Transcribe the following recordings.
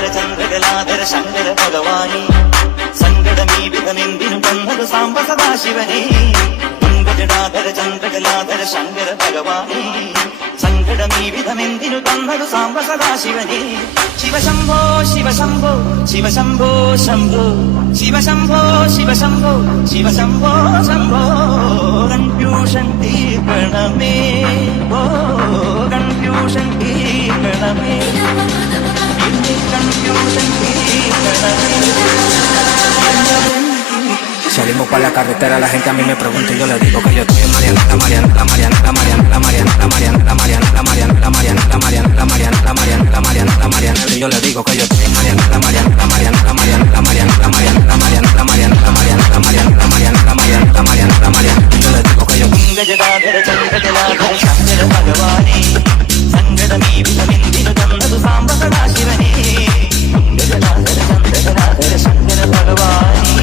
വെങ്കടജടാധര ചന്ദ്രകലാധര ശങ്കര ഭഗവാനേ സങ്കടമീ വിധമെന്തിനു തന്നത് സാംബ സദാശിവനേ വെങ്കടജടാധര ചന്ദ്രകലാധര ശങ്കര ഭഗവാനേ സങ്കടമീ വിധമെന്തിനു തന്നത് സാംബ സദാശിവനേ ശിവശംഭോ ശിവശംഭോ ശിവശംഭോ ശംഭോ ശിവശംഭോ ശിവശംഭോ ശിവശംഭോ ശംഭോ കൺഫ്യൂഷൻ തീർക്കണമേ ഓ കൺഫ്യൂഷൻ തീർക്കണമേ കൺഫ്യൂഷൻ തീർക്കണമേ. Salimos para la carretera, la gente a mí me pregunta y yo le digo que yo estoy en Mariana, la Mariana, la Mariana, la Mariana, la Mariana, la Mariana, la Mariana, la Mariana, la Mariana, la Mariana, la Mariana, la Mariana, la Mariana, la Mariana, y yo le digo que yo estoy en Mariana, la Mariana, la Mariana, la Mariana, la Mariana, la Mariana, la Mariana, la Mariana, la Mariana, la Mariana, la Mariana, la Mariana, la Mariana, la Mariana, y yo le digo que yo വെങ്കടജടാധര ചന്ദ്രകലാധര ശങ്കര ഭഗവാനേ സങ്കടമീ വിധമെന്തിനു തന്നതു സാംബ സദാശിവനേ വെങ്കടജടാധര ചന്ദ്രകലാധര ശങ്കര ഭഗവാനേ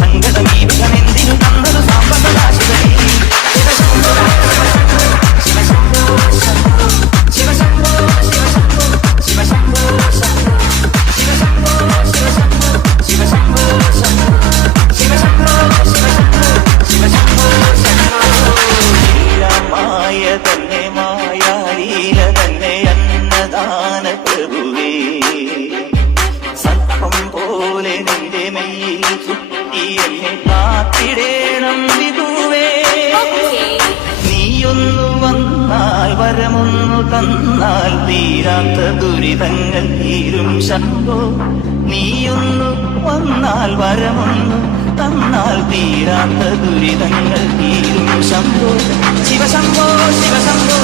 സങ്കടമീ വിധമെന്തിനു തന്നതു സാംബ സദാശിവനേ ശിവശംഭോ ശിവശംഭോ ശംഭോ ശിവശംഭോ ശിവശംഭോ ശിവശംഭോ ശംഭോ ശിവശംഭോ ശിവശംഭോ ശിവശംഭോ ശംഭോ ശിവശംഭോ ശിവശംഭോ ശിവശംഭോ മായ തന്നെ മായാലീല തന്നെ അന്നദാന പ്രഭുവേ സർപ്പം പോലെ നിന്റെ മെയ്യിൽ ചുറ്റി എന്നെ കാത്തിടേണം വിധുവേ നീയൊന്നു വന്നാൽ വരമൊന്നു തന്നാൽ തീരാത്ത ദുരിതങ്ങൾ തീരും ശംഭോ നീയൊന്നു വന്നാൽ വരമൊന്നു തന്നാൽ തീരാത്ത ദുരിതങ്ങൾ തീരും ശംഭോ ശിവശംഭോ ശിവശംഭോ